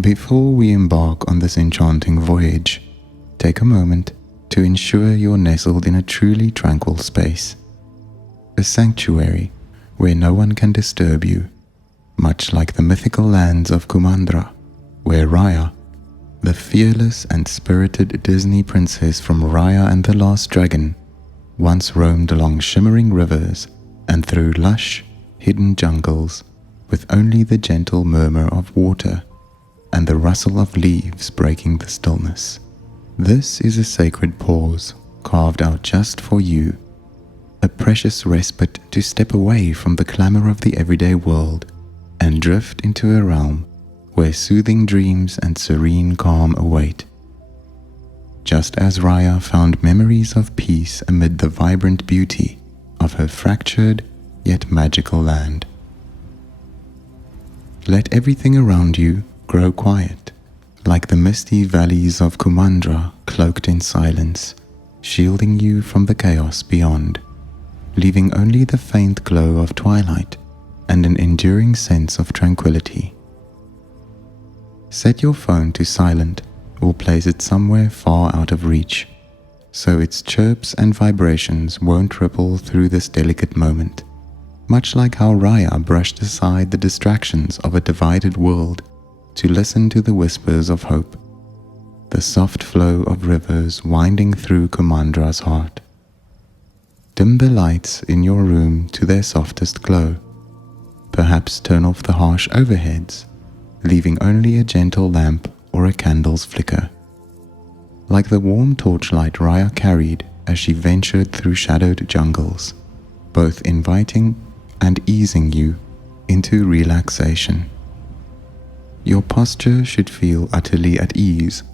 Before we embark on this enchanting voyage, take a moment to ensure you're nestled in a truly tranquil space, a sanctuary where no one can disturb you, much like the mythical lands of Kumandra, where Raya, the fearless and spirited Disney princess from Raya and the Last Dragon, once roamed along shimmering rivers and through lush, hidden jungles with only the gentle murmur of water and the rustle of leaves breaking the stillness. This is a sacred pause carved out just for you, a precious respite to step away from the clamor of the everyday world and drift into a realm where soothing dreams and serene calm await. Just as Raya found memories of peace amid the vibrant beauty of her fractured yet magical land. Let everything around you grow quiet, like the misty valleys of Kumandra cloaked in silence, shielding you from the chaos beyond, leaving only the faint glow of twilight and an enduring sense of tranquility. Set your phone to silent or place it somewhere far out of reach, so its chirps and vibrations won't ripple through this delicate moment, much like how Raya brushed aside the distractions of a divided world to listen to the whispers of hope, the soft flow of rivers winding through Kumandra's heart. Dim the lights in your room to their softest glow. Perhaps turn off the harsh overheads, leaving only a gentle lamp or a candle's flicker. Like the warm torchlight Raya carried as she ventured through shadowed jungles, both inviting and easing you into relaxation. Your posture should feel utterly at ease,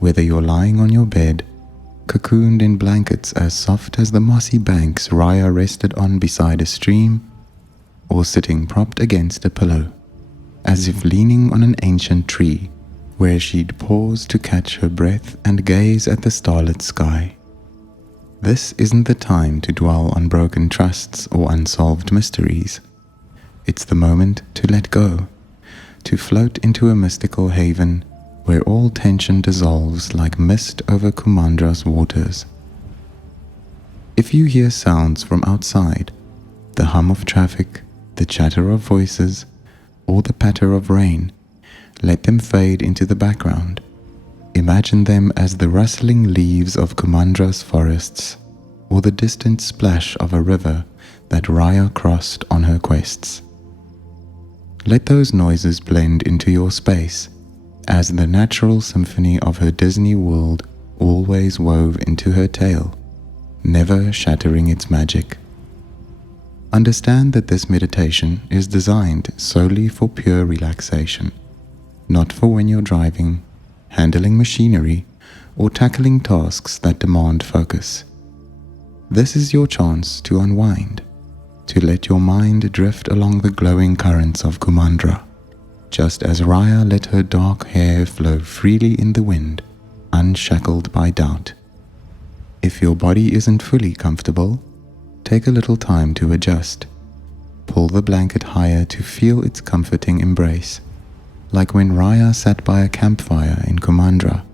whether you're lying on your bed, cocooned in blankets as soft as the mossy banks Raya rested on beside a stream, or sitting propped against a pillow, as if leaning on an ancient tree where she'd pause to catch her breath and gaze at the starlit sky. This isn't the time to dwell on broken trusts or unsolved mysteries. It's the moment to let go, to float into a mystical haven where all tension dissolves like mist over Kumandra's waters. If you hear sounds from outside, the hum of traffic, the chatter of voices, or the patter of rain, let them fade into the background. Imagine them as the rustling leaves of Kumandra's forests, or the distant splash of a river that Raya crossed on her quests. Let those noises blend into your space, as the natural symphony of her Disney world always wove into her tale, never shattering its magic. Understand that this meditation is designed solely for pure relaxation, not for when you're driving, handling machinery, or tackling tasks that demand focus. This is your chance to unwind, to let your mind drift along the glowing currents of Kumandra, just as Raya let her dark hair flow freely in the wind, unshackled by doubt. If your body isn't fully comfortable, take a little time to adjust. Pull the blanket higher to feel its comforting embrace, like when Raya sat by a campfire in Kumandra,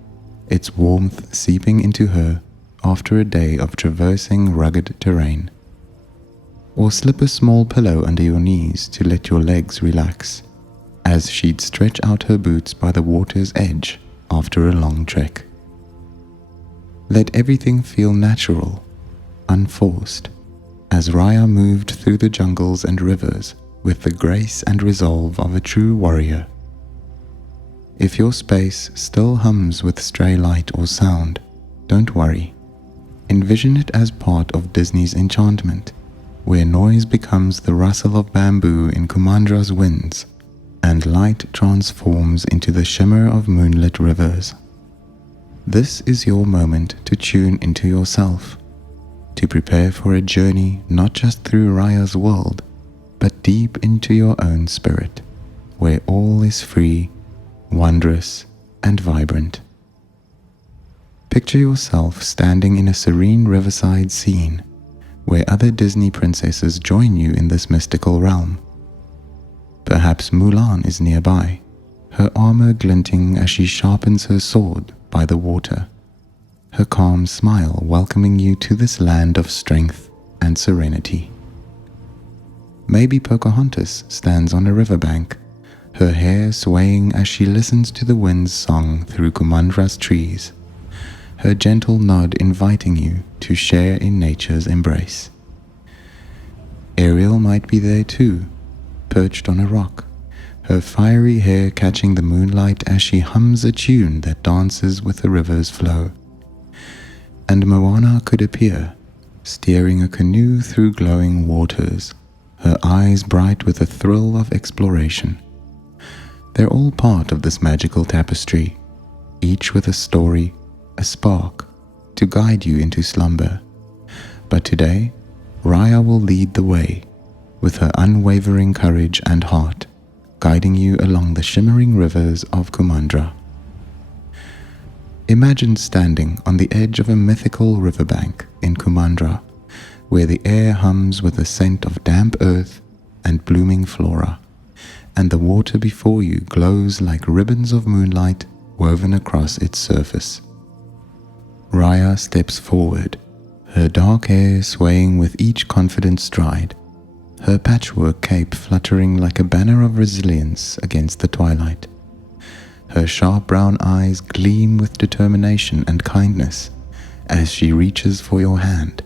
its warmth seeping into her after a day of traversing rugged terrain. Or slip a small pillow under your knees to let your legs relax, as she'd stretch out her boots by the water's edge after a long trek. Let everything feel natural, unforced, as Raya moved through the jungles and rivers with the grace and resolve of a true warrior. If your space still hums with stray light or sound, don't worry. Envision it as part of Disney's enchantment, where noise becomes the rustle of bamboo in Kumandra's winds, and light transforms into the shimmer of moonlit rivers. This is your moment to tune into yourself, to prepare for a journey not just through Raya's world, but deep into your own spirit, where all is free, wondrous, and vibrant. Picture yourself standing in a serene riverside scene, where other Disney princesses join you in this mystical realm. Perhaps Mulan is nearby, her armor glinting as she sharpens her sword by the water, her calm smile welcoming you to this land of strength and serenity. Maybe Pocahontas stands on a riverbank, her hair swaying as she listens to the wind's song through Kumandra's trees, her gentle nod inviting you to share in nature's embrace. Ariel might be there too, perched on a rock, her fiery hair catching the moonlight as she hums a tune that dances with the river's flow. And Moana could appear, steering a canoe through glowing waters, her eyes bright with a thrill of exploration. They're all part of this magical tapestry, each with a story, a spark, to guide you into slumber. But today, Raya will lead the way, with her unwavering courage and heart, guiding you along the shimmering rivers of Kumandra. Imagine standing on the edge of a mythical riverbank in Kumandra, where the air hums with the scent of damp earth and blooming flora, and the water before you glows like ribbons of moonlight woven across its surface. Raya steps forward, her dark hair swaying with each confident stride, her patchwork cape fluttering like a banner of resilience against the twilight. Her sharp brown eyes gleam with determination and kindness as she reaches for your hand,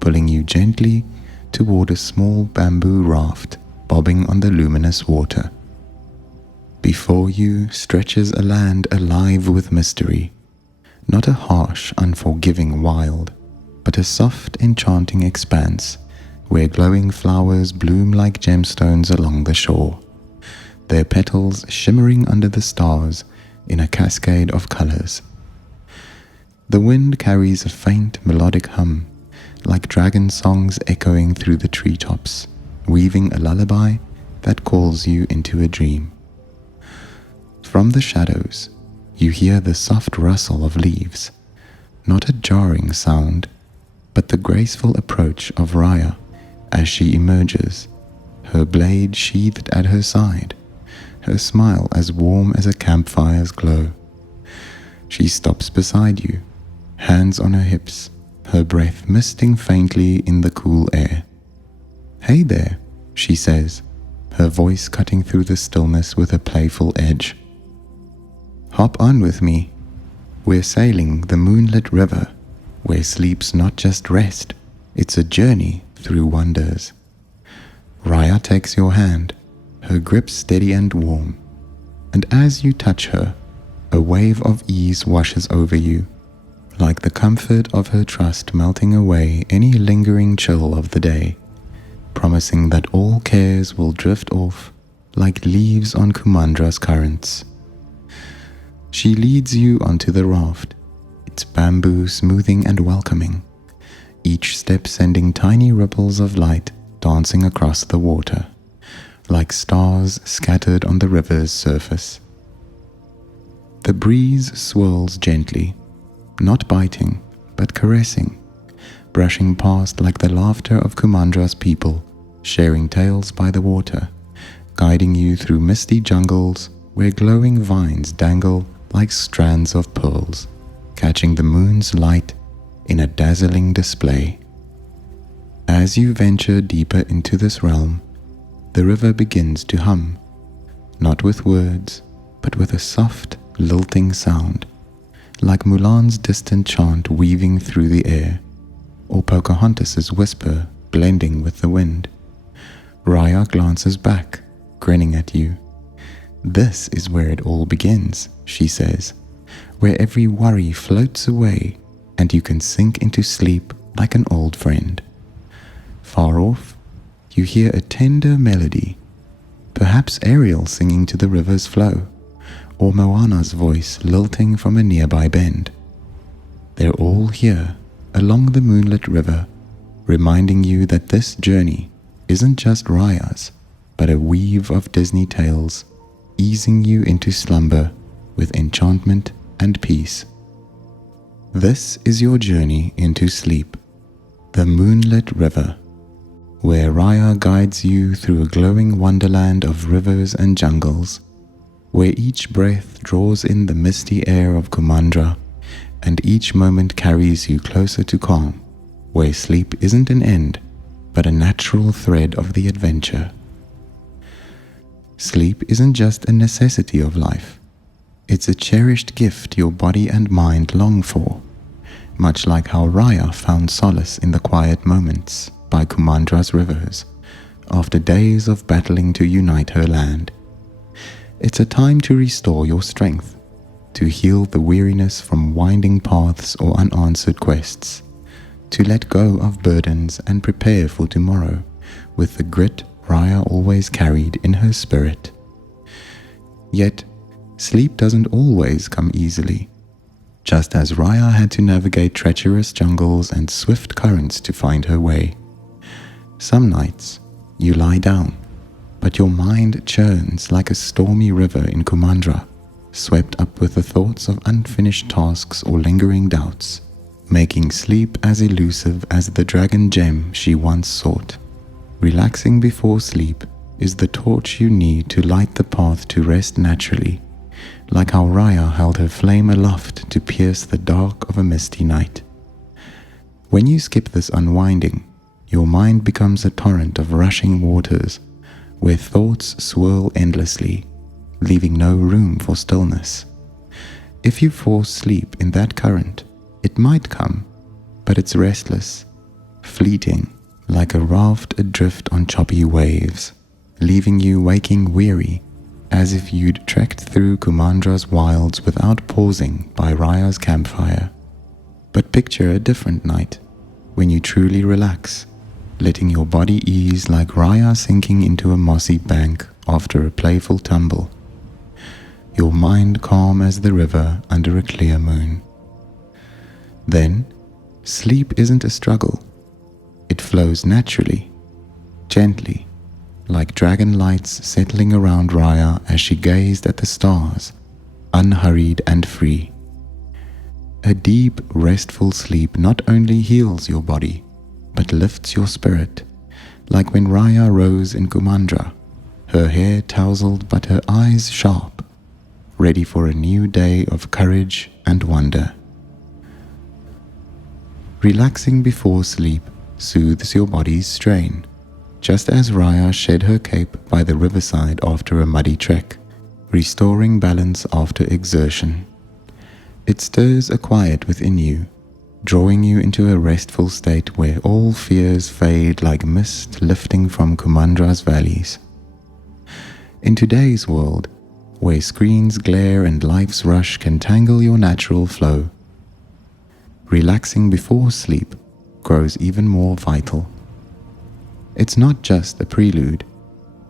pulling you gently toward a small bamboo raft bobbing on the luminous water. Before you stretches a land alive with mystery, not a harsh, unforgiving wild, but a soft, enchanting expanse where glowing flowers bloom like gemstones along the shore, their petals shimmering under the stars in a cascade of colors. The wind carries a faint melodic hum, like dragon songs echoing through the treetops, weaving a lullaby that calls you into a dream. From the shadows, you hear the soft rustle of leaves, not a jarring sound, but the graceful approach of Raya as she emerges, her blade sheathed at her side, her smile as warm as a campfire's glow. She stops beside you, hands on her hips, her breath misting faintly in the cool air. "Hey there," she says, her voice cutting through the stillness with a playful edge. "Hop on with me. We're sailing the Moonlit River, where sleep's not just rest, it's a journey through wonders." Raya takes your hand, her grip steady and warm, and as you touch her, a wave of ease washes over you, like the comfort of her trust melting away any lingering chill of the day, promising that all cares will drift off like leaves on Kumandra's currents. She leads you onto the raft, its bamboo smoothing and welcoming, each step sending tiny ripples of light dancing across the water, like stars scattered on the river's surface. The breeze swirls gently, not biting, but caressing, brushing past like the laughter of Kumandra's people, sharing tales by the water, guiding you through misty jungles where glowing vines dangle like strands of pearls, catching the moon's light in a dazzling display. As you venture deeper into this realm, the river begins to hum, not with words, but with a soft, lilting sound, like Mulan's distant chant weaving through the air, or Pocahontas's whisper blending with the wind. Raya glances back, grinning at you. "This is where it all begins," she says, "where every worry floats away and you can sink into sleep like an old friend." Far off, you hear a tender melody, perhaps Ariel singing to the river's flow, or Moana's voice lilting from a nearby bend. They're all here, along the Moonlit River, reminding you that this journey isn't just Raya's, but a weave of Disney tales, easing you into slumber with enchantment and peace. This is your journey into sleep, the Moonlit River, where Raya guides you through a glowing wonderland of rivers and jungles, where each breath draws in the misty air of Kumandra, and each moment carries you closer to calm, where sleep isn't an end, but a natural thread of the adventure. Sleep isn't just a necessity of life. It's a cherished gift your body and mind long for, much like how Raya found solace in the quiet moments by Kumandra's rivers, after days of battling to unite her land. It's a time to restore your strength, to heal the weariness from winding paths or unanswered quests, to let go of burdens and prepare for tomorrow with the grit Raya always carried in her spirit. Yet, sleep doesn't always come easily. Just as Raya had to navigate treacherous jungles and swift currents to find her way. Some nights, you lie down, but your mind churns like a stormy river in Kumandra, swept up with the thoughts of unfinished tasks or lingering doubts, making sleep as elusive as the dragon gem she once sought. Relaxing before sleep is the torch you need to light the path to rest naturally, like how Raya held her flame aloft to pierce the dark of a misty night. When you skip this unwinding, your mind becomes a torrent of rushing waters, where thoughts swirl endlessly, leaving no room for stillness. If you force sleep in that current, it might come, but it's restless, fleeting, like a raft adrift on choppy waves, leaving you waking weary, as if you'd trekked through Kumandra's wilds without pausing by Raya's campfire. But picture a different night, when you truly relax, letting your body ease like Raya sinking into a mossy bank after a playful tumble. Your mind calm as the river under a clear moon. Then, sleep isn't a struggle. It flows naturally, gently, like dragon lights settling around Raya as she gazed at the stars, unhurried and free. A deep, restful sleep not only heals your body, but lifts your spirit, like when Raya rose in Kumandra, her hair tousled but her eyes sharp, ready for a new day of courage and wonder. Relaxing before sleep soothes your body's strain, just as Raya shed her cape by the riverside after a muddy trek, restoring balance after exertion. It stirs a quiet within you, drawing you into a restful state where all fears fade like mist lifting from Kumandra's valleys. In today's world, where screens glare and life's rush can tangle your natural flow, relaxing before sleep grows even more vital. It's not just a prelude,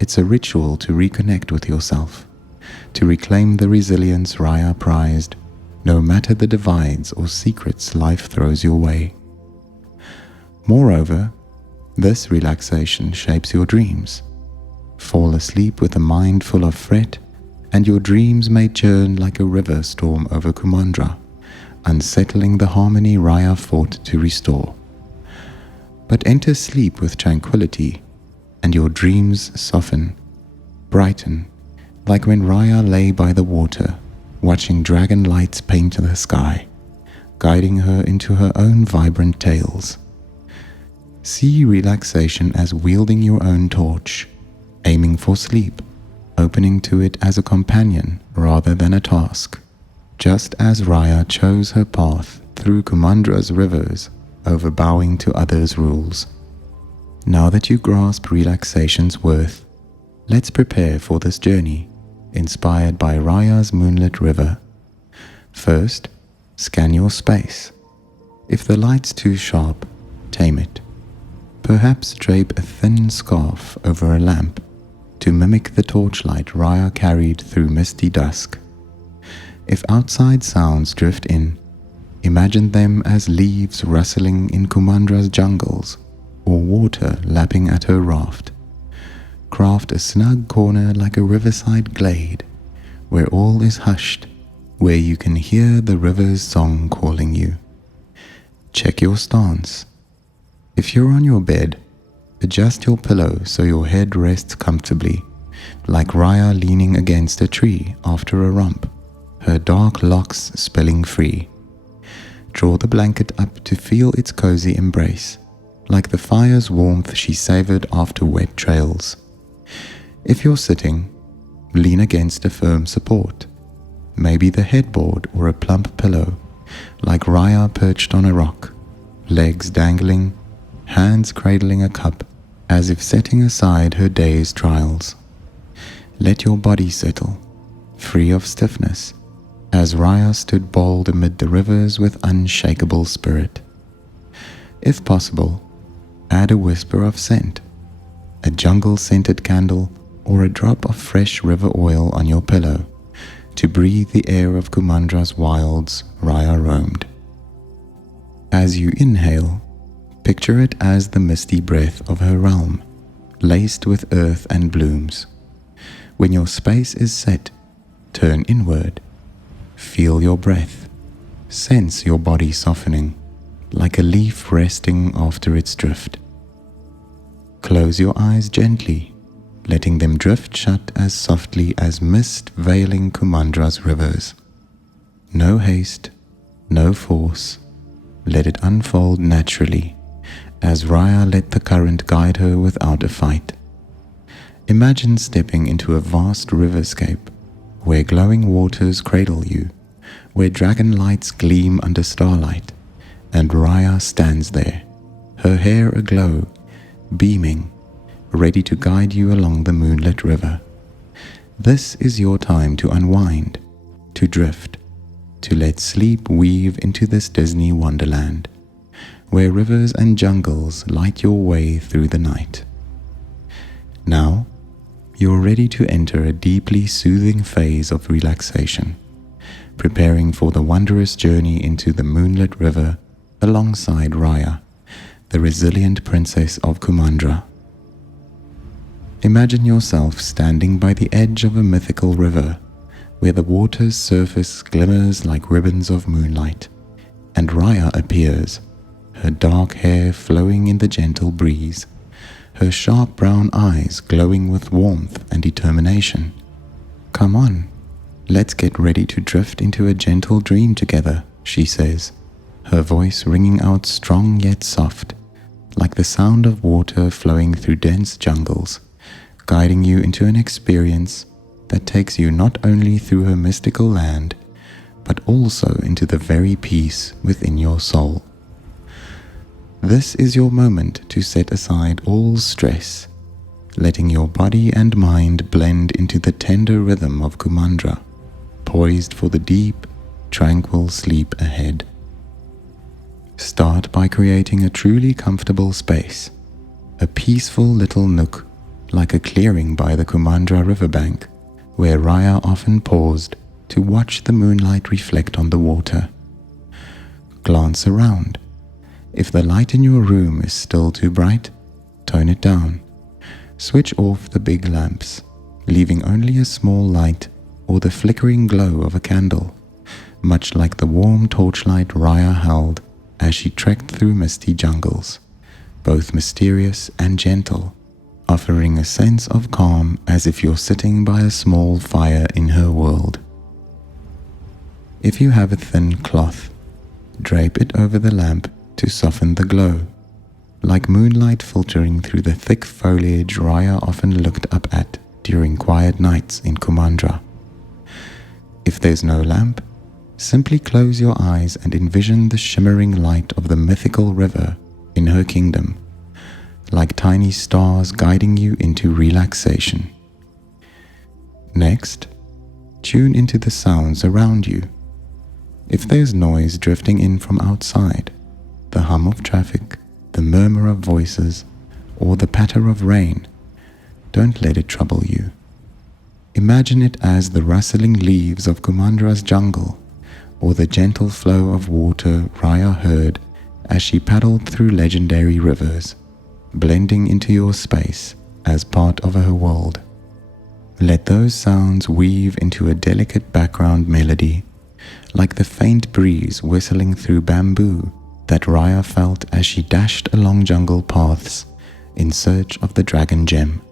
it's a ritual to reconnect with yourself, to reclaim the resilience Raya prized, no matter the divides or secrets life throws your way. Moreover, this relaxation shapes your dreams. Fall asleep with a mind full of fret, and your dreams may churn like a river storm over Kumandra, unsettling the harmony Raya fought to restore. But enter sleep with tranquility, and your dreams soften, brighten, like when Raya lay by the water, watching dragon lights paint the sky, guiding her into her own vibrant tales. See relaxation as wielding your own torch, aiming for sleep, opening to it as a companion rather than a task, just as Raya chose her path through Kumandra's rivers over bowing to others' rules. Now that you grasp relaxation's worth, let's prepare for this journey, inspired by Raya's Moonlit River. First, scan your space. If the light's too sharp, tame it. Perhaps drape a thin scarf over a lamp to mimic the torchlight Raya carried through misty dusk. If outside sounds drift in, imagine them as leaves rustling in Kumandra's jungles or water lapping at her raft. Craft a snug corner like a riverside glade, where all is hushed, where you can hear the river's song calling you. Check your stance. If you're on your bed, adjust your pillow so your head rests comfortably, like Raya leaning against a tree after a romp, her dark locks spilling free. Draw the blanket up to feel its cozy embrace, like the fire's warmth she savored after wet trails. If you're sitting, lean against a firm support, maybe the headboard or a plump pillow, like Raya perched on a rock, legs dangling, hands cradling a cup, as if setting aside her day's trials. Let your body settle, free of stiffness, as Raya stood bold amid the rivers with unshakable spirit. If possible, add a whisper of scent, a jungle-scented candle or a drop of fresh river oil on your pillow, to breathe the air of Kumandra's wilds Raya roamed. As you inhale, picture it as the misty breath of her realm, laced with earth and blooms. When your space is set, turn inward. Feel your breath. Sense your body softening, like a leaf resting after its drift. Close your eyes gently, letting them drift shut as softly as mist veiling Kumandra's rivers. No haste, no force. Let it unfold naturally, as Raya let the current guide her without a fight. Imagine stepping into a vast riverscape, where glowing waters cradle you, where dragon lights gleam under starlight, and Raya stands there, her hair aglow, beaming, ready to guide you along the moonlit river. This is your time to unwind, to drift, to let sleep weave into this Disney wonderland, where rivers and jungles light your way through the night. Now, you're ready to enter a deeply soothing phase of relaxation, preparing for the wondrous journey into the Moonlit River alongside Raya, the resilient princess of Kumandra. Imagine yourself standing by the edge of a mythical river, where the water's surface glimmers like ribbons of moonlight, and Raya appears, her dark hair flowing in the gentle breeze, her sharp brown eyes glowing with warmth and determination. "Come on, let's get ready to drift into a gentle dream together," she says, her voice ringing out strong yet soft, like the sound of water flowing through dense jungles, guiding you into an experience that takes you not only through her mystical land, but also into the very peace within your soul. This is your moment to set aside all stress, letting your body and mind blend into the tender rhythm of Kumandra, poised for the deep, tranquil sleep ahead. Start by creating a truly comfortable space, a peaceful little nook like a clearing by the Kumandra riverbank, where Raya often paused to watch the moonlight reflect on the water. Glance around. If the light in your room is still too bright, tone it down. Switch off the big lamps, leaving only a small light or the flickering glow of a candle, much like the warm torchlight Raya held as she trekked through misty jungles, both mysterious and gentle, offering a sense of calm as if you're sitting by a small fire in her world. If you have a thin cloth, drape it over the lamp to soften the glow, like moonlight filtering through the thick foliage Raya often looked up at during quiet nights in Kumandra. If there's no lamp, simply close your eyes and envision the shimmering light of the mythical river in her kingdom, like tiny stars guiding you into relaxation. Next, tune into the sounds around you. If there's noise drifting in from outside, the hum of traffic, the murmur of voices, or the patter of rain, don't let it trouble you. Imagine it as the rustling leaves of Kumandra's jungle, or the gentle flow of water Raya heard as she paddled through legendary rivers, blending into your space as part of her world. Let those sounds weave into a delicate background melody, like the faint breeze whistling through bamboo that Raya felt as she dashed along jungle paths in search of the dragon gem.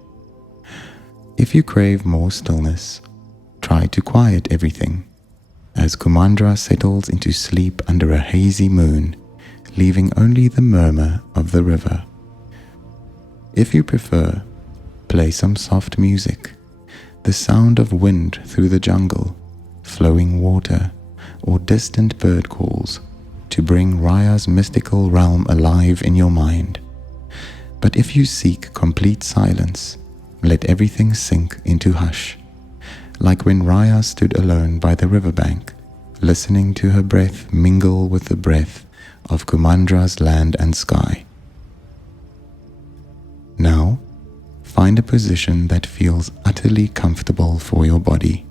If you crave more stillness, try to quiet everything, as Kumandra settles into sleep under a hazy moon, leaving only the murmur of the river. If you prefer, play some soft music, the sound of wind through the jungle, flowing water, or distant bird calls, to bring Raya's mystical realm alive in your mind. But if you seek complete silence, let everything sink into hush, like when Raya stood alone by the riverbank, listening to her breath mingle with the breath of Kumandra's land and sky. Now, find a position that feels utterly comfortable for your body.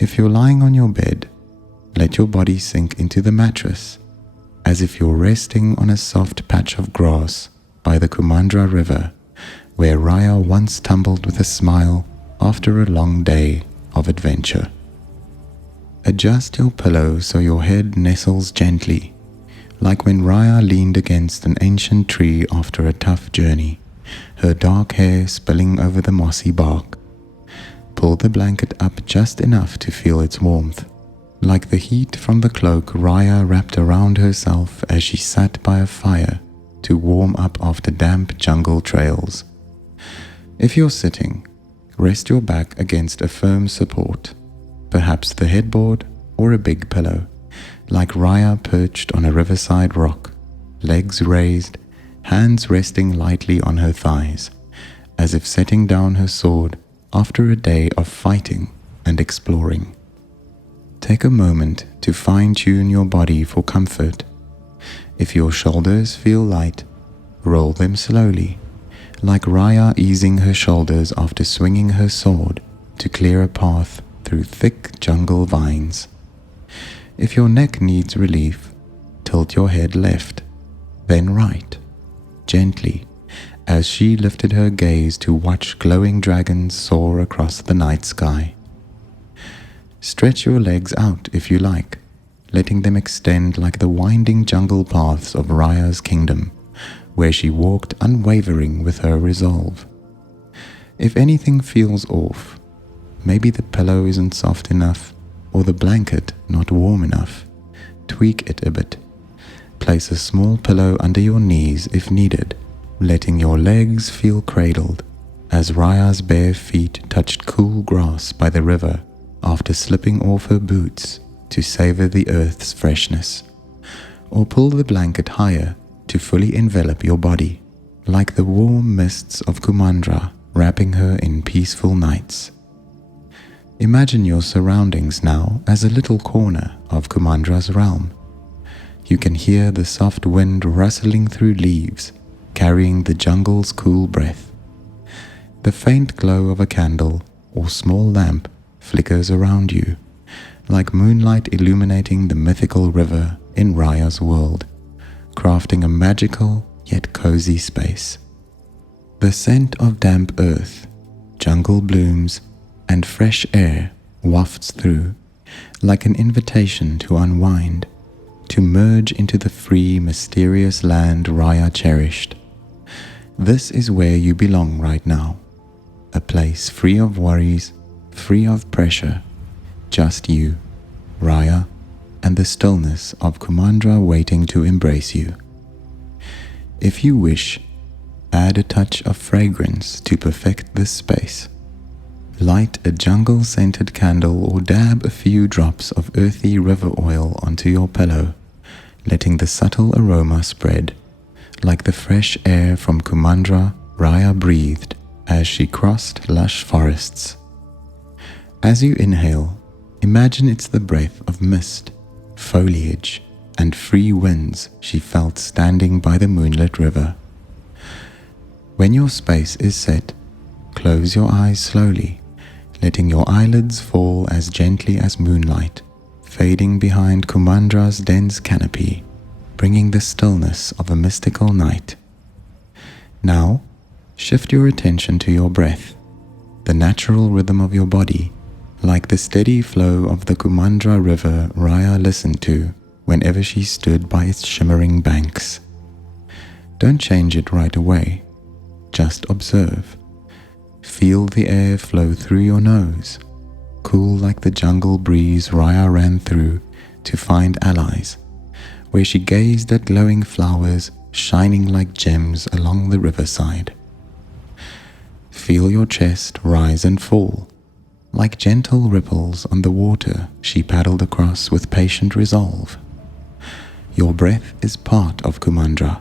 If you're lying on your bed, let your body sink into the mattress, as if you're resting on a soft patch of grass by the Kumandra River, where Raya once tumbled with a smile after a long day of adventure. Adjust your pillow so your head nestles gently, like when Raya leaned against an ancient tree after a tough journey, her dark hair spilling over the mossy bark. Pull the blanket up just enough to feel its warmth, like the heat from the cloak Raya wrapped around herself as she sat by a fire to warm up after damp jungle trails. If you're sitting, rest your back against a firm support, perhaps the headboard or a big pillow, like Raya perched on a riverside rock, legs raised, hands resting lightly on her thighs, as if setting down her sword after a day of fighting and exploring. Take a moment to fine-tune your body for comfort. If your shoulders feel light, roll them slowly, like Raya easing her shoulders after swinging her sword to clear a path through thick jungle vines. If your neck needs relief, tilt your head left, then right, gently, as she lifted her gaze to watch glowing dragons soar across the night sky. Stretch your legs out if you like, letting them extend like the winding jungle paths of Raya's kingdom, where she walked unwavering with her resolve. If anything feels off, maybe the pillow isn't soft enough or the blanket not warm enough, tweak it a bit. Place a small pillow under your knees if needed, letting your legs feel cradled as Raya's bare feet touched cool grass by the river after slipping off her boots to savor the earth's freshness. Or pull the blanket higher to fully envelop your body, like the warm mists of Kumandra wrapping her in peaceful nights. Imagine your surroundings now as a little corner of Kumandra's realm. You can hear the soft wind rustling through leaves, carrying the jungle's cool breath. The faint glow of a candle or small lamp flickers around you, like moonlight illuminating the mythical river in Raya's world, crafting a magical yet cozy space. The scent of damp earth, jungle blooms, and fresh air wafts through, like an invitation to unwind, to merge into the free, mysterious land Raya cherished. This is where you belong right now, a place free of worries, free of pressure, just you, Raya, and the stillness of Kumandra waiting to embrace you. If you wish, add a touch of fragrance to perfect this space. Light a jungle-scented candle or dab a few drops of earthy river oil onto your pillow, letting the subtle aroma spread, like the fresh air from Kumandra Raya breathed as she crossed lush forests. As you inhale, imagine it's the breath of mist, foliage, and free winds she felt standing by the Moonlit River. When your space is set, close your eyes slowly, letting your eyelids fall as gently as moonlight, fading behind Kumandra's dense canopy, bringing the stillness of a mystical night. Now, shift your attention to your breath, the natural rhythm of your body, like the steady flow of the Kumandra River Raya listened to whenever she stood by its shimmering banks. Don't change it right away, just observe. Feel the air flow through your nose, cool like the jungle breeze Raya ran through to find allies, where she gazed at glowing flowers shining like gems along the riverside. Feel your chest rise and fall, like gentle ripples on the water she paddled across with patient resolve. Your breath is part of Kumandra,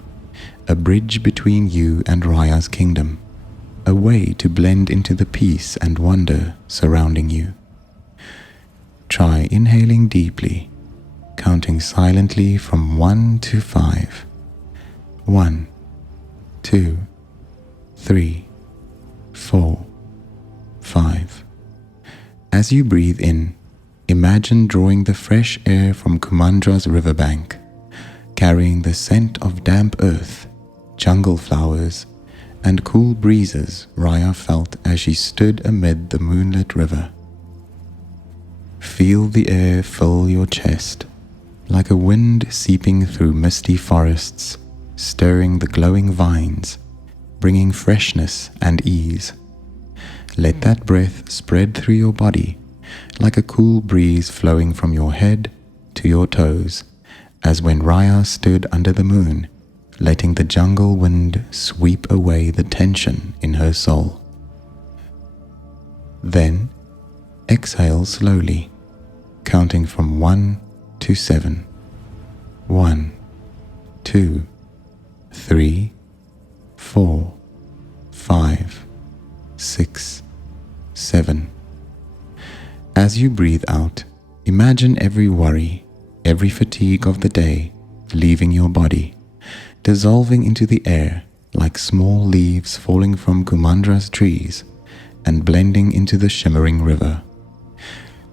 a bridge between you and Raya's kingdom, a way to blend into the peace and wonder surrounding you. Try inhaling deeply, counting silently from 1 to 5. 1, 2, 3, 4, 5. As you breathe in, imagine drawing the fresh air from Kumandra's riverbank, carrying the scent of damp earth, jungle flowers, and cool breezes Raya felt as she stood amid the moonlit river. Feel the air fill your chest, like a wind seeping through misty forests, stirring the glowing vines, bringing freshness and ease. Let that breath spread through your body, like a cool breeze flowing from your head to your toes, as when Raya stood under the moon, letting the jungle wind sweep away the tension in her soul. Then, exhale slowly, counting from 1 to 7. 1, 2, 3, 4, 5, 6, 7. As you breathe out, imagine every worry, every fatigue of the day leaving your body, dissolving into the air like small leaves falling from Kumandra's trees and blending into the shimmering river.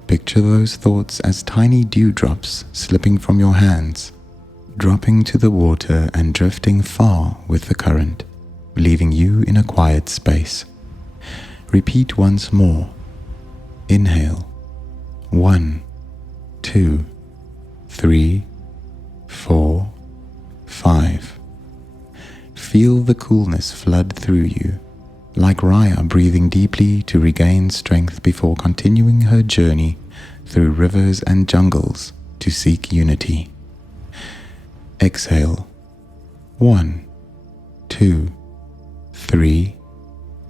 Picture those thoughts as tiny dewdrops slipping from your hands, dropping to the water and drifting far with the current, leaving you in a quiet space. Repeat once more. Inhale. 1, 2, 3, 4, 5. Feel the coolness flood through you, like Raya breathing deeply to regain strength before continuing her journey through rivers and jungles to seek unity. Exhale. 1, 2, 3,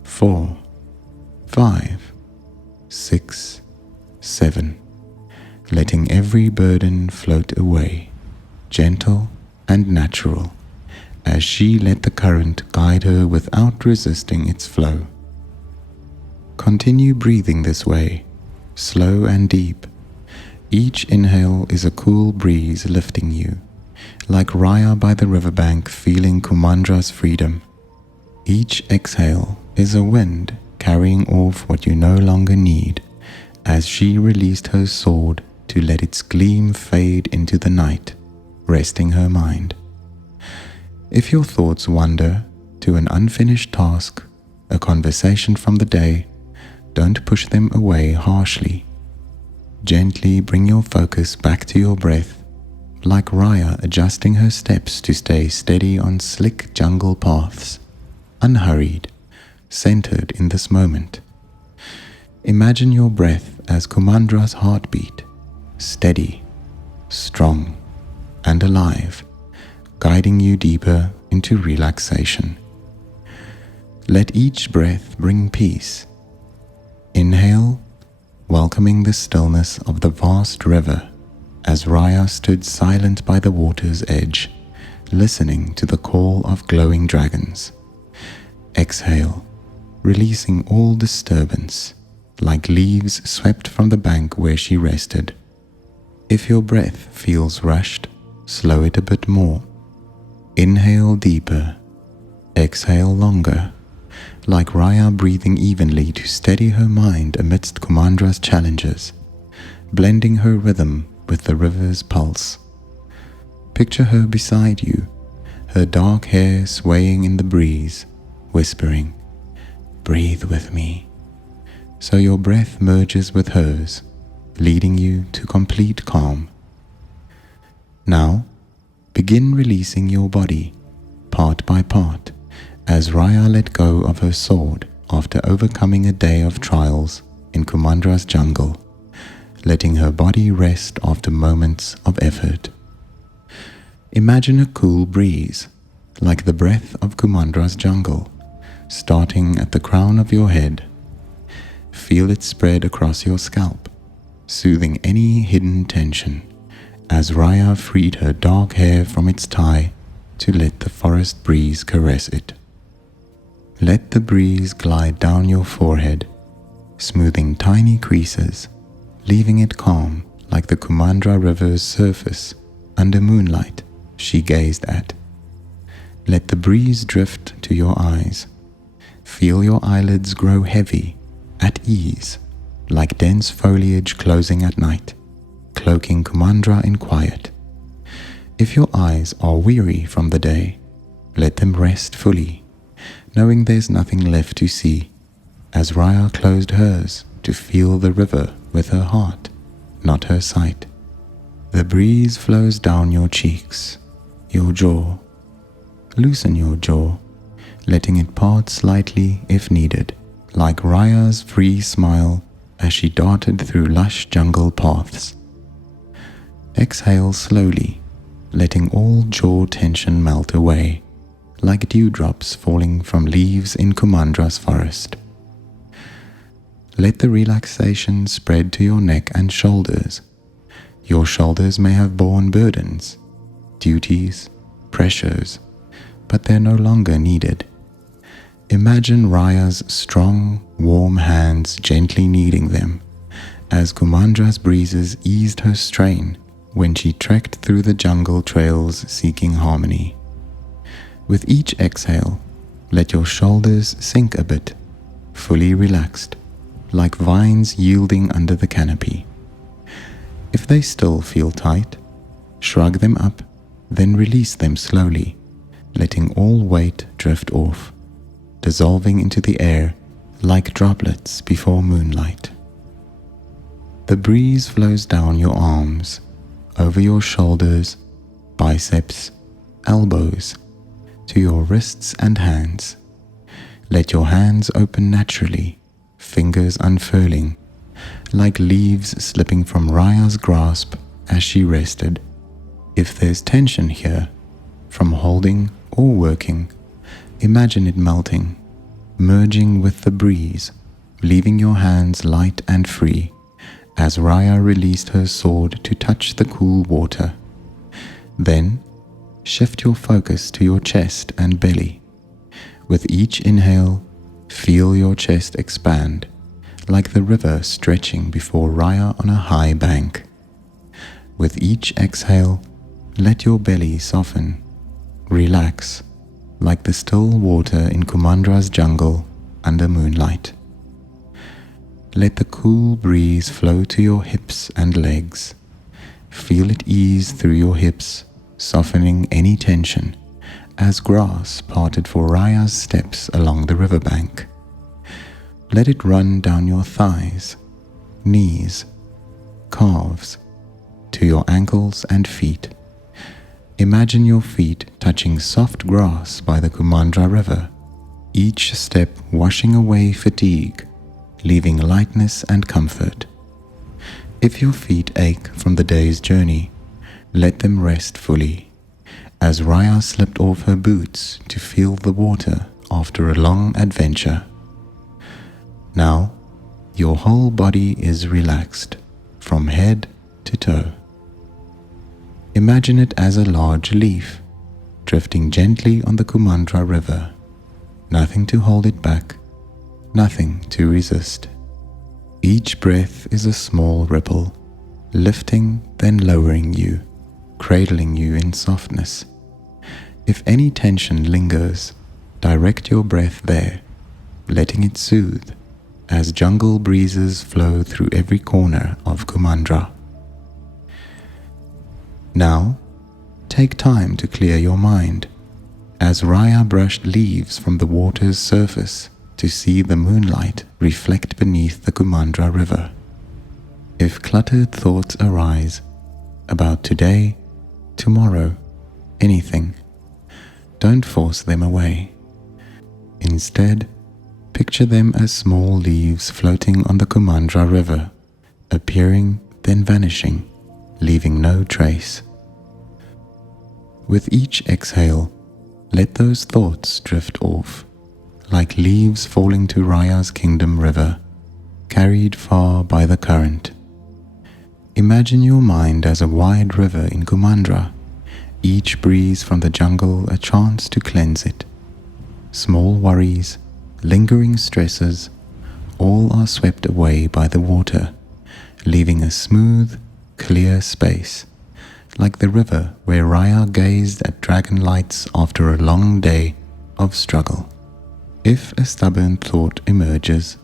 4, 5, 6, 7. Letting every burden float away, gentle and natural, as she let the current guide her without resisting its flow. Continue breathing this way, slow and deep. Each inhale is a cool breeze lifting you, like Raya by the riverbank feeling Kumandra's freedom. Each exhale is a wind carrying off what you no longer need, as she released her sword to let its gleam fade into the night, resting her mind. If your thoughts wander to an unfinished task, a conversation from the day, don't push them away harshly. Gently bring your focus back to your breath, like Raya adjusting her steps to stay steady on slick jungle paths, unhurried, centered in this moment. Imagine your breath as Kumandra's heartbeat, steady, strong, and alive, guiding you deeper into relaxation. Let each breath bring peace. Inhale, welcoming the stillness of the vast river, as Raya stood silent by the water's edge, listening to the call of glowing dragons. Exhale, releasing all disturbance, like leaves swept from the bank where she rested. If your breath feels rushed, slow it a bit more. Inhale deeper, exhale longer, like Raya breathing evenly to steady her mind amidst Kumandra's challenges, blending her rhythm with the river's pulse. Picture her beside you, her dark hair swaying in the breeze, whispering, "Breathe with me," so your breath merges with hers, leading you to complete calm. Now, begin releasing your body, part by part, as Raya let go of her sword after overcoming a day of trials in Kumandra's jungle, letting her body rest after moments of effort. Imagine a cool breeze, like the breath of Kumandra's jungle, starting at the crown of your head. Feel it spread across your scalp, soothing any hidden tension, as Raya freed her dark hair from its tie to let the forest breeze caress it. Let the breeze glide down your forehead, smoothing tiny creases, leaving it calm like the Kumandra River's surface under moonlight she gazed at. Let the breeze drift to your eyes. Feel your eyelids grow heavy, at ease, like dense foliage closing at night, cloaking Kumandra in quiet. If your eyes are weary from the day, let them rest fully, knowing there's nothing left to see, as Raya closed hers to feel the river with her heart, not her sight. The breeze flows down your cheeks, your jaw. Loosen your jaw, letting it part slightly if needed, like Raya's free smile as she darted through lush jungle paths. Exhale slowly, letting all jaw tension melt away, like dewdrops falling from leaves in Kumandra's forest. Let the relaxation spread to your neck and shoulders. Your shoulders may have borne burdens, duties, pressures, but they're no longer needed. Imagine Raya's strong, warm hands gently kneading them, as Kumandra's breezes eased her strain when she trekked through the jungle trails seeking harmony. With each exhale, let your shoulders sink a bit, fully relaxed, like vines yielding under the canopy. If they still feel tight, shrug them up, then release them slowly, letting all weight drift off, dissolving into the air like droplets before moonlight. The breeze flows down your arms, over your shoulders, biceps, elbows, to your wrists and hands. Let your hands open naturally, fingers unfurling, like leaves slipping from Raya's grasp as she rested. If there's tension here, from holding or working, imagine it melting, merging with the breeze, leaving your hands light and free, as Raya released her sword to touch the cool water. Then, shift your focus to your chest and belly. With each inhale, feel your chest expand, like the river stretching before Raya on a high bank. With each exhale, let your belly soften, relax, like the still water in Kumandra's jungle under moonlight. Let the cool breeze flow to your hips and legs. Feel it ease through your hips, softening any tension, as grass parted for Raya's steps along the riverbank. Let it run down your thighs, knees, calves, to your ankles and feet. Imagine your feet touching soft grass by the Kumandra River, each step washing away fatigue, leaving lightness and comfort. If your feet ache from the day's journey, let them rest fully, as Raya slipped off her boots to feel the water after a long adventure. Now, your whole body is relaxed, from head to toe. Imagine it as a large leaf, drifting gently on the Kumandra River. Nothing to hold it back, nothing to resist. Each breath is a small ripple, lifting then lowering you, cradling you in softness. If any tension lingers, direct your breath there, letting it soothe, as jungle breezes flow through every corner of Kumandra. Now, take time to clear your mind, as Raya brushed leaves from the water's surface to see the moonlight reflect beneath the Kumandra River. If cluttered thoughts arise about today, tomorrow, anything, don't force them away. Instead, Picture them as small leaves floating on the Kumandra River, appearing then vanishing, leaving no trace. With each exhale, let those thoughts drift off, like leaves falling to Raya's kingdom river, carried far by the current. Imagine your mind as a wide river in Kumandra, each breeze from the jungle a chance to cleanse it. Small worries, lingering stresses, all are swept away by the water, leaving a smooth, clear space, like the river where Raya gazed at dragon lights after a long day of struggle. If a stubborn thought emerges,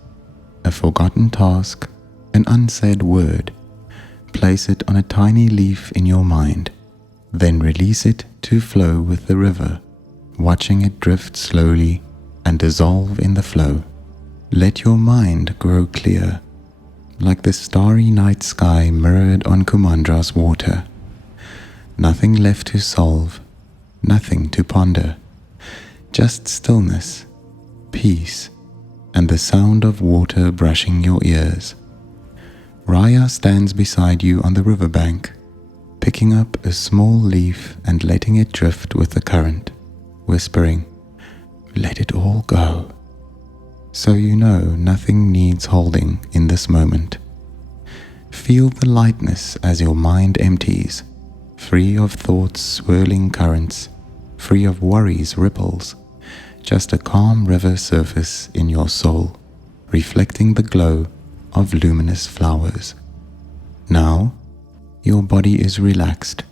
a forgotten task, an unsaid word, place it on a tiny leaf in your mind, then release it to flow with the river, watching it drift slowly and dissolve in the flow. Let your mind grow clear, like the starry night sky mirrored on Kumandra's water. Nothing left to solve, nothing to ponder, just stillness, peace, and the sound of water brushing your ears. Raya stands beside you on the riverbank, picking up a small leaf and letting it drift with the current, whispering, "Let it all go." So you know nothing needs holding in this moment. Feel the lightness as your mind empties, free of thoughts swirling currents, free of worries ripples, just a calm river surface in your soul, reflecting the glow of luminous flowers. Now, your body is relaxed,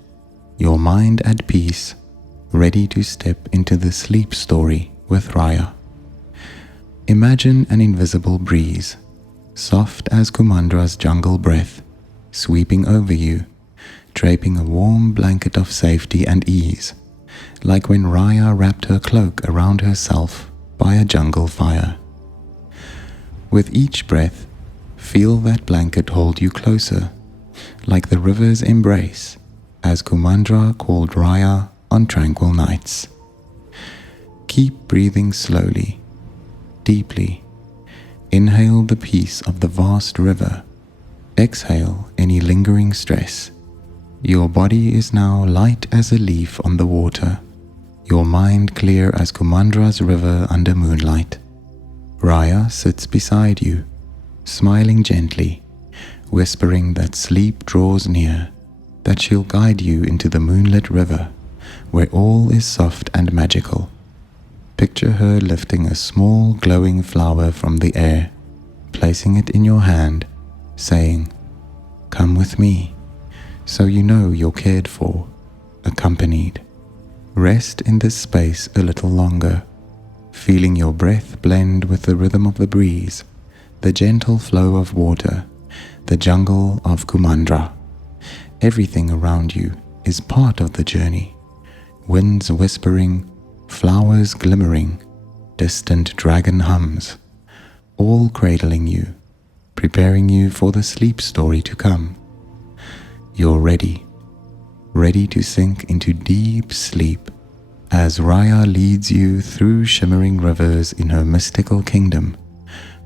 your mind at peace, ready to step into the sleep story with Raya. Imagine an invisible breeze, soft as Kumandra's jungle breath, sweeping over you, draping a warm blanket of safety and ease, like when Raya wrapped her cloak around herself by a jungle fire. With each breath, feel that blanket hold you closer, like the river's embrace, as Kumandra called Raya on tranquil nights. Keep breathing slowly, deeply. Inhale the peace of the vast river. Exhale any lingering stress. Your body is now light as a leaf on the water, your mind clear as Kumandra's river under moonlight. Raya sits beside you, smiling gently, whispering that sleep draws near, that she'll guide you into the moonlit river, where all is soft and magical. Picture her lifting a small glowing flower from the air, placing it in your hand, saying, "Come with me," so you know you're cared for, accompanied. Rest in this space a little longer, feeling your breath blend with the rhythm of the breeze, the gentle flow of water, the jungle of Kumandra. Everything around you is part of the journey. Winds whispering, flowers glimmering, distant dragon hums, all cradling you, preparing you for the sleep story to come. You're ready, ready to sink into deep sleep as Raya leads you through shimmering rivers in her mystical kingdom,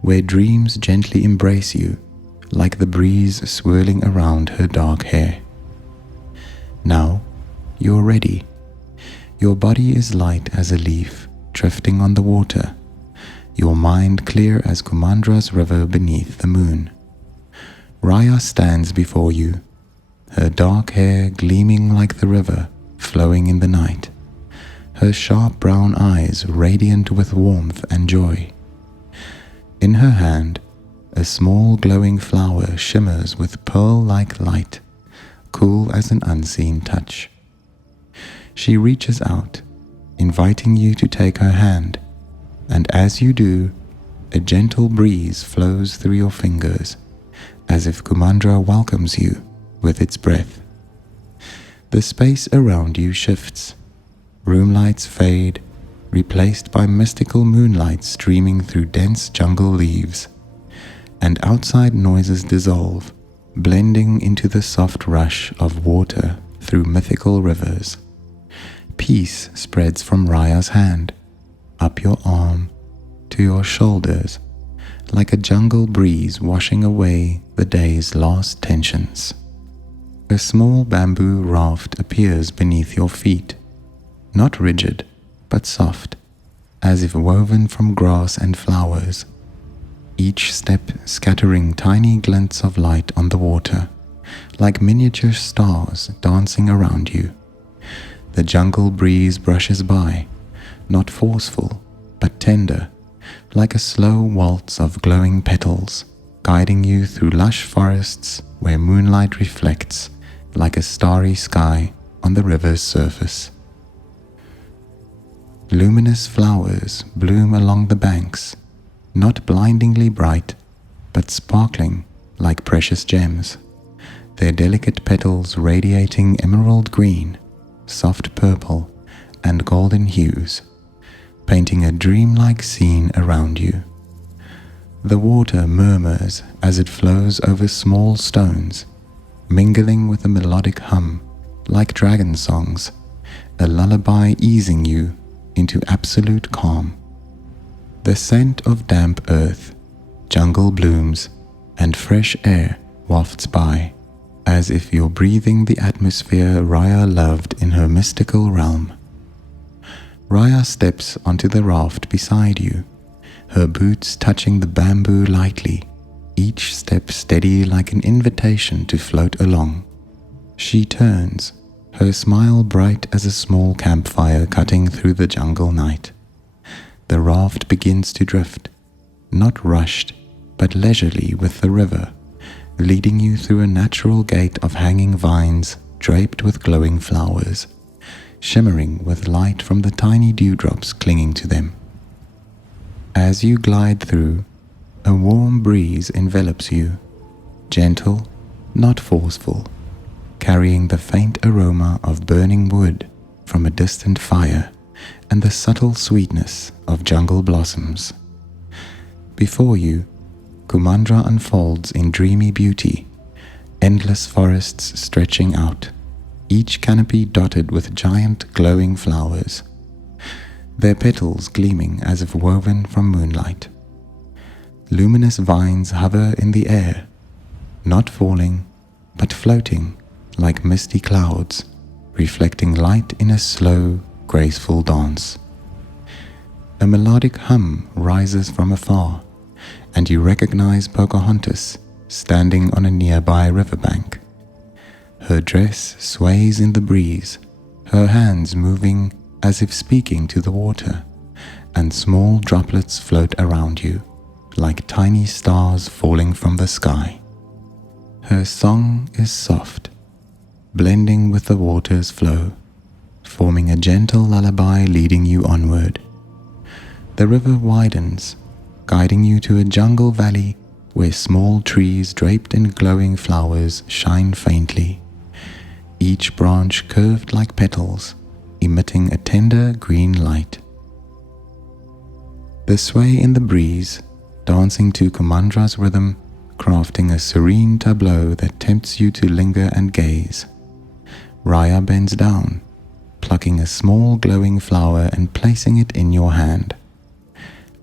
where dreams gently embrace you like the breeze swirling around her dark hair. Now, you're ready. Your body is light as a leaf drifting on the water, your mind clear as Kumandra's river beneath the moon. Raya stands before you, her dark hair gleaming like the river flowing in the night, her sharp brown eyes radiant with warmth and joy. In her hand, a small glowing flower shimmers with pearl-like light, cool as an unseen touch. She reaches out, inviting you to take her hand, and as you do, a gentle breeze flows through your fingers, as if Kumandra welcomes you with its breath. The space around you shifts. Room lights fade, replaced by mystical moonlight streaming through dense jungle leaves, and outside noises dissolve, blending into the soft rush of water through mythical rivers. Peace spreads from Raya's hand, up your arm, to your shoulders, like a jungle breeze washing away the day's last tensions. A small bamboo raft appears beneath your feet, not rigid, but soft, as if woven from grass and flowers, each step scattering tiny glints of light on the water, like miniature stars dancing around you. The jungle breeze brushes by, not forceful, but tender, like a slow waltz of glowing petals, guiding you through lush forests where moonlight reflects like a starry sky on the river's surface. Luminous flowers bloom along the banks, not blindingly bright, but sparkling like precious gems, their delicate petals radiating emerald green, soft purple, and golden hues, painting a dreamlike scene around you. The water murmurs as it flows over small stones, mingling with a melodic hum like dragon songs, a lullaby easing you into absolute calm. The scent of damp earth, jungle blooms, and fresh air wafts by, as if you're breathing the atmosphere Raya loved in her mystical realm. Raya steps onto the raft beside you, her boots touching the bamboo lightly, each step steady like an invitation to float along. She turns, her smile bright as a small campfire cutting through the jungle night. The raft begins to drift, not rushed, but leisurely with the river, leading you through a natural gate of hanging vines draped with glowing flowers, shimmering with light from the tiny dewdrops clinging to them. As you glide through, a warm breeze envelops you, gentle, not forceful, carrying the faint aroma of burning wood from a distant fire and the subtle sweetness of jungle blossoms. Before you, Kumandra unfolds in dreamy beauty, endless forests stretching out, each canopy dotted with giant glowing flowers, their petals gleaming as if woven from moonlight. Luminous vines hover in the air, not falling, but floating like misty clouds, reflecting light in a slow, graceful dance. A melodic hum rises from afar, and you recognize Pocahontas standing on a nearby riverbank. Her dress sways in the breeze, her hands moving as if speaking to the water, and small droplets float around you, like tiny stars falling from the sky. Her song is soft, blending with the water's flow, forming a gentle lullaby leading you onward. The river widens, guiding you to a jungle valley where small trees draped in glowing flowers shine faintly, each branch curved like petals, emitting a tender green light. The sway in the breeze, dancing to Kumandra's rhythm, crafting a serene tableau that tempts you to linger and gaze. Raya bends down, plucking a small glowing flower and placing it in your hand.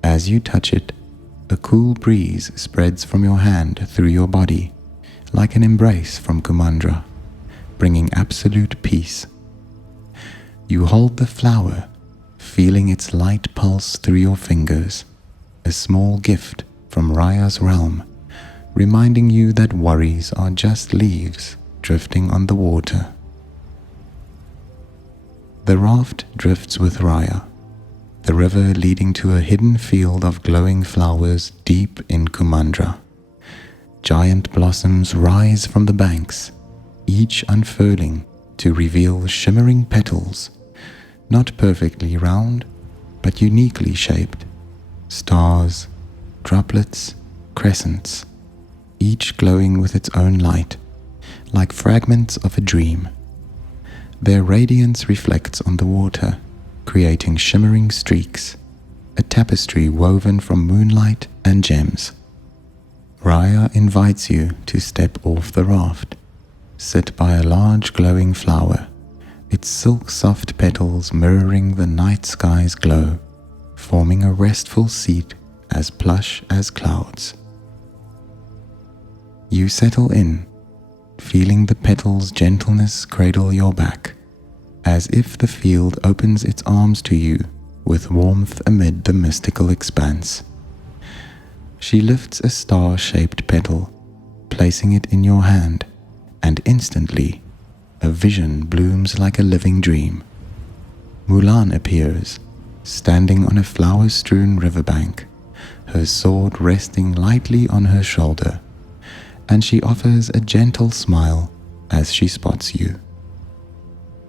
As you touch it, a cool breeze spreads from your hand through your body, like an embrace from Kumandra, bringing absolute peace. You hold the flower, feeling its light pulse through your fingers, a small gift from Raya's realm, reminding you that worries are just leaves drifting on the water. The raft drifts with Raya, the river leading to a hidden field of glowing flowers deep in Kumandra. Giant blossoms rise from the banks, each unfurling to reveal shimmering petals, not perfectly round, but uniquely shaped. Stars, droplets, crescents, each glowing with its own light, like fragments of a dream. Their radiance reflects on the water, creating shimmering streaks, a tapestry woven from moonlight and gems. Raya invites you to step off the raft, sit by a large glowing flower, its silk-soft petals mirroring the night sky's glow, forming a restful seat as plush as clouds. You settle in, feeling the petals' gentleness cradle your back, as if the field opens its arms to you with warmth amid the mystical expanse. She lifts a star-shaped petal, placing it in your hand, and instantly, a vision blooms like a living dream. Mulan appears, standing on a flower-strewn riverbank, her sword resting lightly on her shoulder, and she offers a gentle smile as she spots you.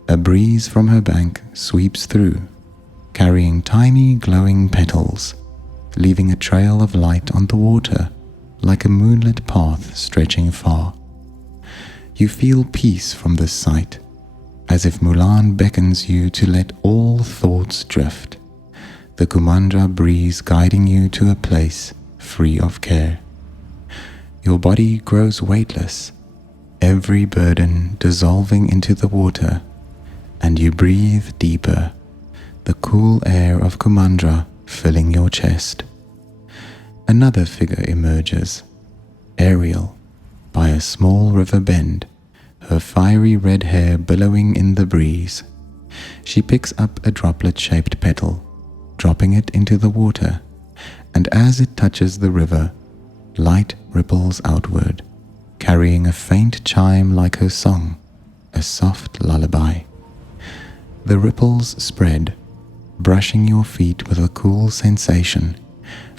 A breeze from her bank sweeps through, carrying tiny glowing petals, leaving a trail of light on the water like a moonlit path stretching far. You feel peace from this sight, as if Mulan beckons you to let all thoughts drift, the Kumandra breeze guiding you to a place free of care. Your body grows weightless, every burden dissolving into the water, and you breathe deeper, the cool air of Kumandra filling your chest. Another figure emerges, Ariel, by a small river bend, her fiery red hair billowing in the breeze. She picks up a droplet-shaped petal, dropping it into the water, and as it touches the river, light ripples outward, carrying a faint chime like her song, a soft lullaby. The ripples spread, brushing your feet with a cool sensation,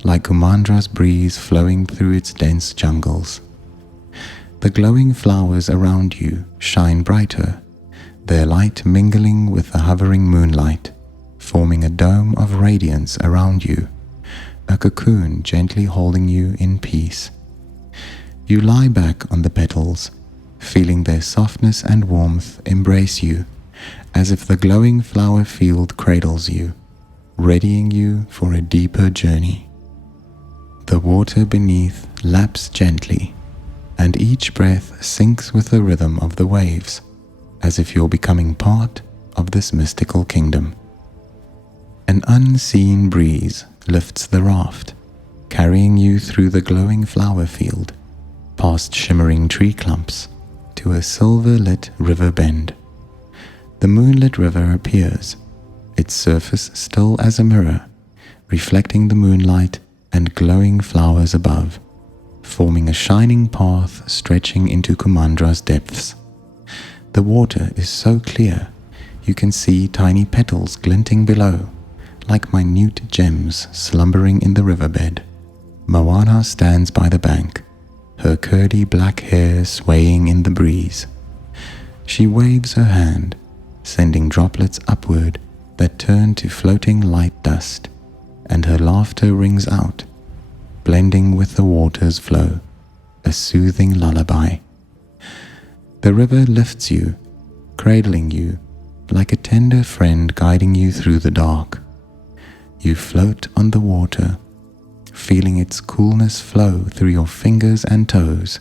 like Kumandra's breeze flowing through its dense jungles. The glowing flowers around you shine brighter, their light mingling with the hovering moonlight, forming a dome of radiance around you, a cocoon gently holding you in peace. You lie back on the petals, feeling their softness and warmth embrace you, as if the glowing flower field cradles you, readying you for a deeper journey. The water beneath laps gently, and each breath syncs with the rhythm of the waves, as if you're becoming part of this mystical kingdom. An unseen breeze lifts the raft, carrying you through the glowing flower field, past shimmering tree clumps, to a silver-lit river bend. The moonlit river appears, its surface still as a mirror, reflecting the moonlight and glowing flowers above, forming a shining path stretching into Kumandra's depths. The water is so clear, you can see tiny petals glinting below, like minute gems slumbering in the riverbed. Moana stands by the bank, her curly black hair swaying in the breeze. She waves her hand, sending droplets upward that turn to floating light dust, and her laughter rings out, blending with the water's flow, a soothing lullaby. The river lifts you, cradling you, like a tender friend guiding you through the dark. You float on the water, feeling its coolness flow through your fingers and toes,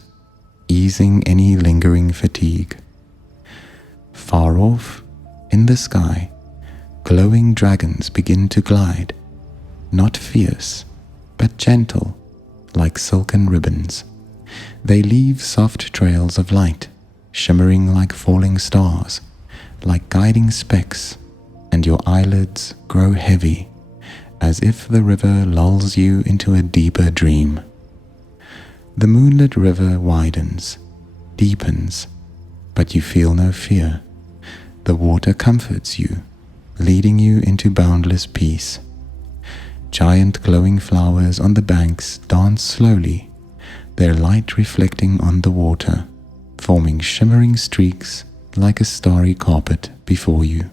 easing any lingering fatigue. Far off, in the sky, glowing dragons begin to glide, not fierce, but gentle, like silken ribbons. They leave soft trails of light, shimmering like falling stars, like guiding specks, and your eyelids grow heavy, as if the river lulls you into a deeper dream. The moonlit river widens, deepens, but you feel no fear. The water comforts you, leading you into boundless peace. Giant glowing flowers on the banks dance slowly, their light reflecting on the water, forming shimmering streaks like a starry carpet before you.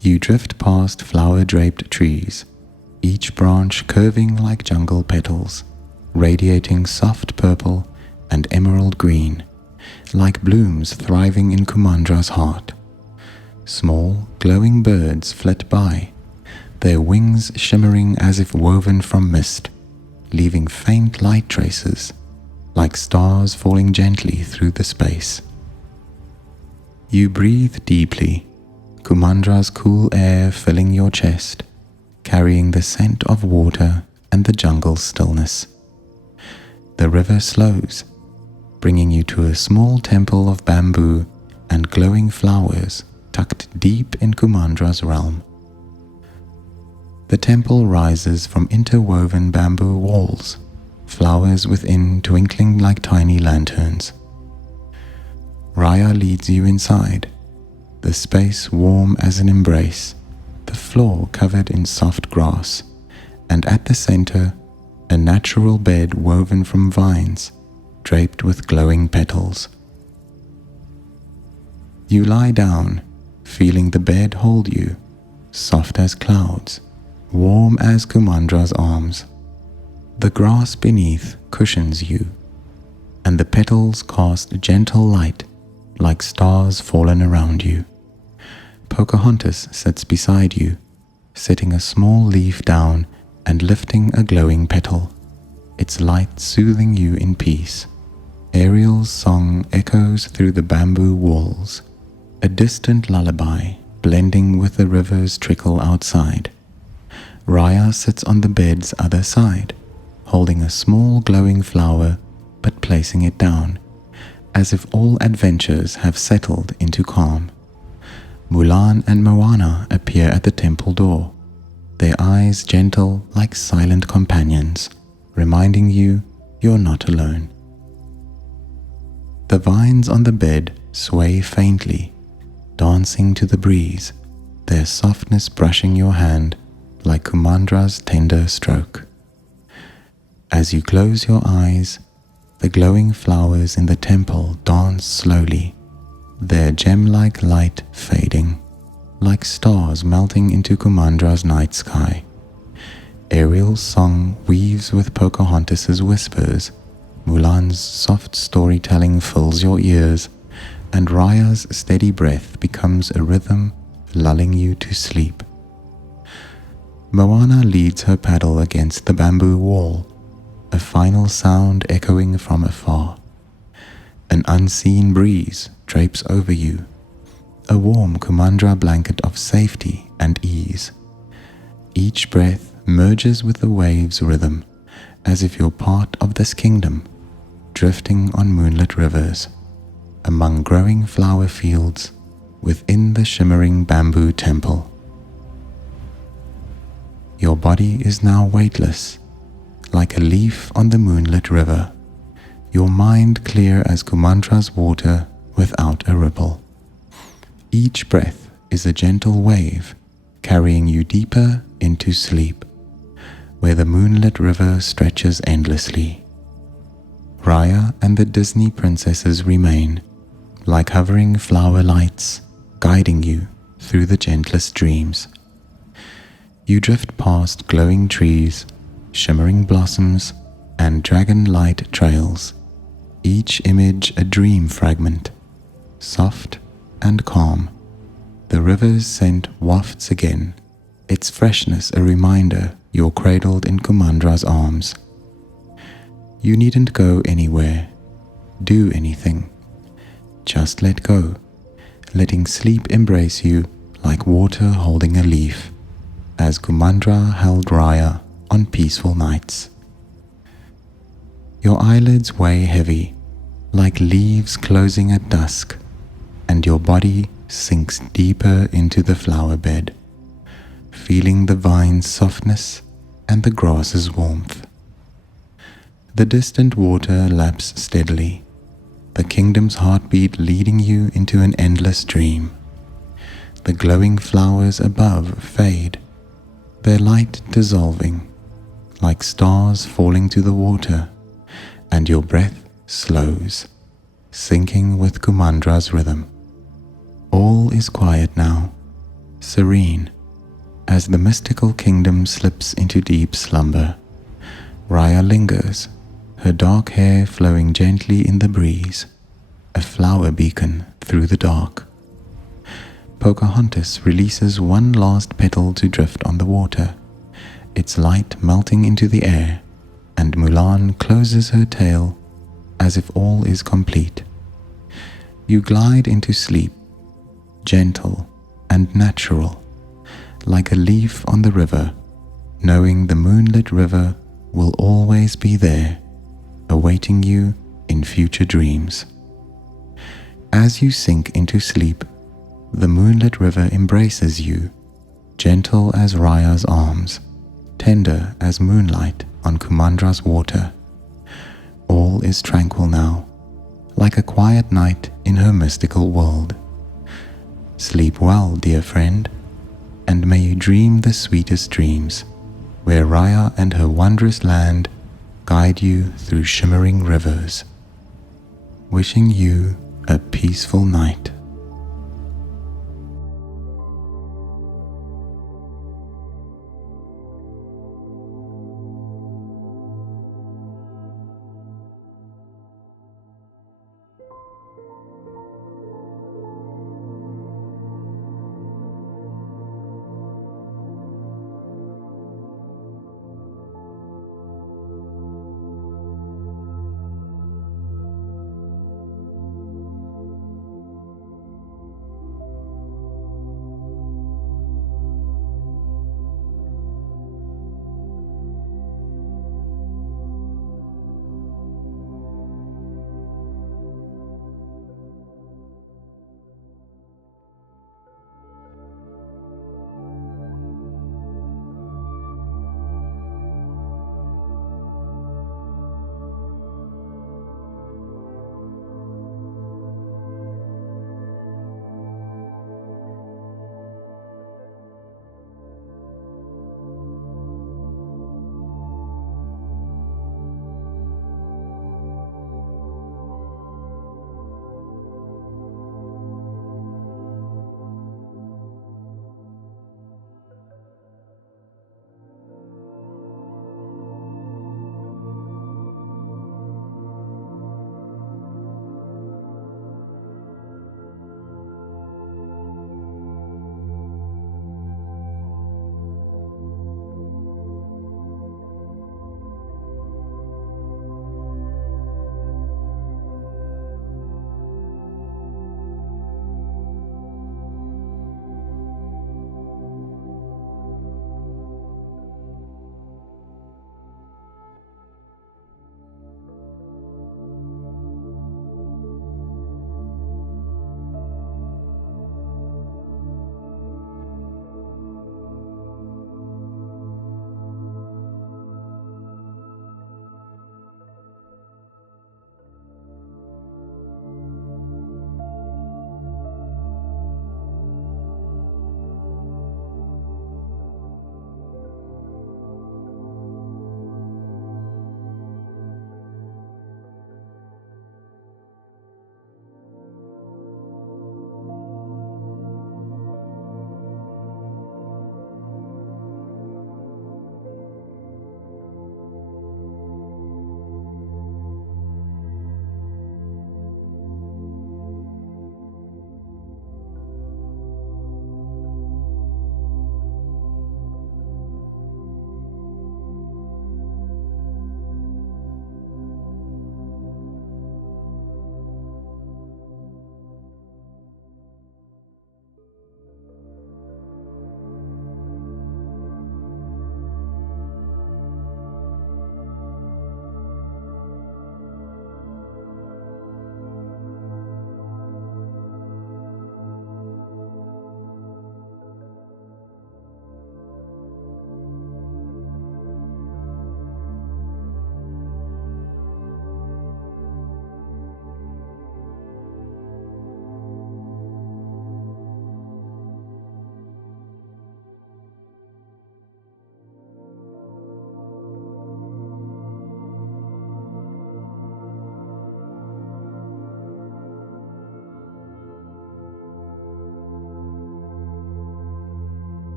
You drift past flower-draped trees, each branch curving like jungle petals, radiating soft purple and emerald green, like blooms thriving in Kumandra's heart. Small, glowing birds flit by, their wings shimmering as if woven from mist, leaving faint light traces, like stars falling gently through the space. You breathe deeply, Kumandra's cool air filling your chest, carrying the scent of water and the jungle's stillness. The river slows, bringing you to a small temple of bamboo and glowing flowers tucked deep in Kumandra's realm. The temple rises from interwoven bamboo walls, flowers within twinkling like tiny lanterns. Raya leads you inside, the space warm as an embrace, the floor covered in soft grass, and at the center, a natural bed woven from vines, draped with glowing petals. You lie down, feeling the bed hold you, soft as clouds, warm as Kumandra's arms. The grass beneath cushions you, and the petals cast gentle light like stars fallen around you. Pocahontas sits beside you, setting a small leaf down and lifting a glowing petal, its light soothing you in peace. Ariel's song echoes through the bamboo walls, a distant lullaby blending with the river's trickle outside. Raya sits on the bed's other side, holding a small glowing flower but placing it down, as if all adventures have settled into calm. Mulan and Moana appear at the temple door, their eyes gentle like silent companions, reminding you you're not alone. The vines on the bed sway faintly, dancing to the breeze, their softness brushing your hand like Kumandra's tender stroke. As you close your eyes, the glowing flowers in the temple dance slowly, their gem-like light fading, like stars melting into Kumandra's night sky. Ariel's song weaves with Pocahontas's whispers, Mulan's soft storytelling fills your ears, and Raya's steady breath becomes a rhythm lulling you to sleep. Moana leads her paddle against the bamboo wall, a final sound echoing from afar. An unseen breeze drapes over you, a warm Kumandra blanket of safety and ease. Each breath merges with the wave's rhythm, as if you're part of this kingdom, drifting on moonlit rivers, among growing flower fields, within the shimmering bamboo temple. Your body is now weightless, like a leaf on the moonlit river, your mind clear as Kumandra's water without a ripple. Each breath is a gentle wave, carrying you deeper into sleep, where the moonlit river stretches endlessly. Raya and the Disney princesses remain, like hovering flower lights, guiding you through the gentlest dreams. You drift past glowing trees, shimmering blossoms, and dragon light trails, each image a dream fragment, soft and calm. The river's scent wafts again, its freshness a reminder you're cradled in Kumandra's arms. You needn't go anywhere, do anything. Just let go, letting sleep embrace you like water holding a leaf, as Kumandra held Raya on peaceful nights. Your eyelids weigh heavy, like leaves closing at dusk, and your body sinks deeper into the flower bed, feeling the vine's softness and the grass's warmth. The distant water laps steadily, the kingdom's heartbeat leading you into an endless dream. The glowing flowers above fade, their light dissolving, like stars falling to the water, and your breath slows, syncing with Kumandra's rhythm. All is quiet now, serene, as the mystical kingdom slips into deep slumber. Raya lingers, her dark hair flowing gently in the breeze, a flower beacon through the dark. Pocahontas releases one last petal to drift on the water, its light melting into the air, and Mulan closes her tail as if all is complete. You glide into sleep, gentle and natural, like a leaf on the river knowing the Moonlit River will always be there, awaiting you in future dreams. As you sink into sleep, the Moonlit River embraces you, gentle as Raya's arms, tender as moonlight on Kumandra's water. All is tranquil now, like a quiet night in her mystical world. Sleep well, dear friend, and may you dream the sweetest dreams, where Raya and her wondrous land guide you through shimmering rivers. Wishing you a peaceful night.